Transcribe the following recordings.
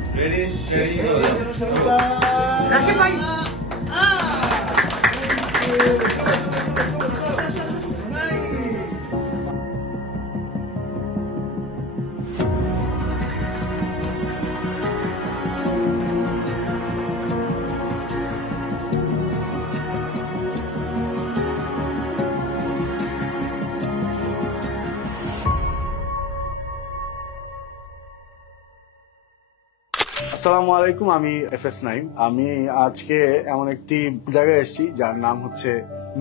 Ready, steady, go. Rakib bhai. আসসালামু আলাইকুম, আমি এফএস নাইম। আমি আজকে এমন একটি জায়গায় এসেছি যার নাম হচ্ছে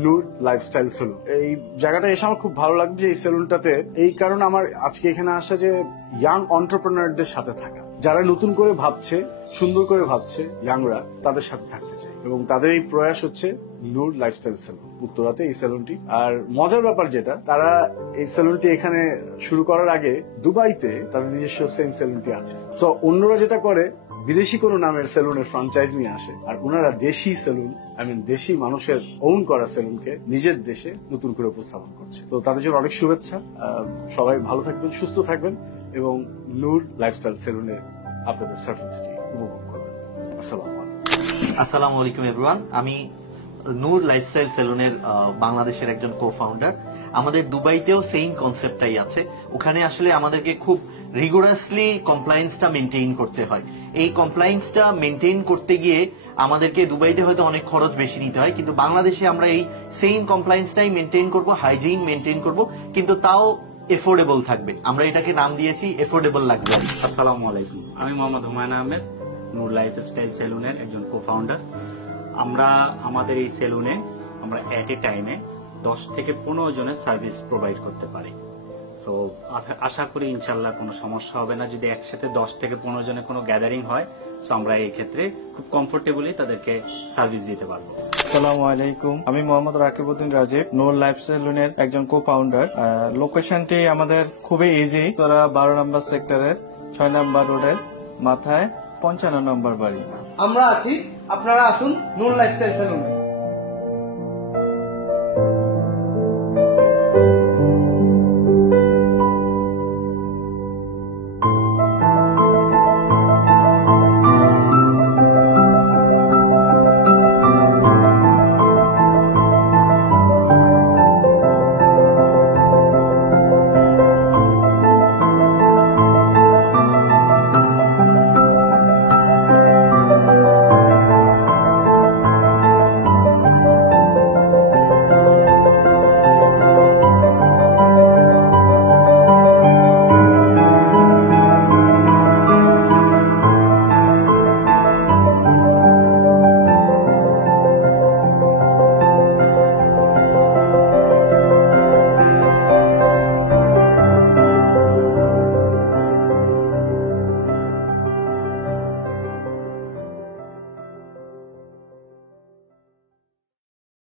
নূর লাইফস্টাইল সেলুন। এই জায়গাটা এসে আমার খুব ভালো লাগছে। এই সেলুনটাতে এই কারণে আমার আজকে এখানে আসা যে ইয়াং এন্টারপ্রেনারদের সাথে থাকা, যারা নতুন করে ভাবছে, সুন্দর করে ভাবছে, ইয়াংরা তাদের সাথে থাকতে চাই এবং তাদের এই প্রয়াস হচ্ছে নূর লাইফস্টাইল সেলুন, উত্তরাতে এই সেলুনটি। আর মজার ব্যাপার যেটা, তারা এই সেলুনটি এখানে শুরু করার আগে দুবাইতে তাদের নিজস্ব সেম সেলুনটি আছে। তো অন্যরা যেটা করে, বিদেশি কোন নামের সেলুনের ফ্রাঞ্চাইজ নিয়ে আসে, আর ওনারা দেশি সেলুন, দেশি মানুষের ওন করা সেলুনকে নিজের দেশে নতুন করে উপস্থাপন করছে। তো তাদের জন্য অনেক শুভেচ্ছা। সবাই ভালো থাকবেন, সুস্থ থাকবেন এবং নূর লাইফস্টাইল সেলুনের আপনাদের সার্ভিসটি উপভোগ করবেন। আসসালামু আলাইকুম এভরিওয়ান। আমি নূর লাইফস্টাইল সেলুনের বাংলাদেশের একজন কো-ফাউন্ডার। আমাদের দুবাইতেও সেম কনসেপ্টটাই আছে। ওখানে আসলে আমাদেরকে খুব রিগোরাসলি কমপ্লায়েন্সটা মেনটেইন করতে হয়। এই কমপ্লায়েন্সটা মেনটেইন করতে গিয়ে আমাদেরকে দুবাইতে হয়তো অনেক খরচ বেশি নিতে হয়, কিন্তু বাংলাদেশে আমরা এই সেম কমপ্লায়েন্সটাই মেনটেইন করব, হাইজিন মেনটেইন করব, কিন্তু তাও এফোর্ডেবল থাকবে। আমরা এটাকে নাম দিয়েছি এফোর্ডেবল লাক্সারি। আসসালামু আলাইকুম, আমি মোহাম্মদ হুমায়ুন আহমেদ, নূর লাইফস্টাইল সেলুনের একজন কো-ফাউন্ডার। আমরা আমাদের এই সেলুনে আমরা এট এ টাইমে 10 থেকে 15 জনের সার্ভিস প্রোভাইড করতে পারি। সো আশা করি ইনশাল্লাহ কোনো সমস্যা হবে না যদি একসাথে 10 থেকে 15 জনের কোনো গ্যাদারিং হয়। সো আমরা এই ক্ষেত্রে খুব কমফোর্টেবলি তাদেরকে সার্ভিস দিতে পারবো। আসসালামু আলাইকুম, আমি মোহাম্মদ রাকিবউদ্দিন রাজীব, নূর লাইফ সেলুনের একজন কো-ফাউন্ডার। লোকেশনটি আমাদের খুবই ইজি। তোরা 12 নম্বর সেক্টরের 6 নম্বর রোডের মাথায় 55 নম্বর বাড়ি। আমরা আছি, আপনারা আসুন নূর লাইফস্টাইল সেলুনে।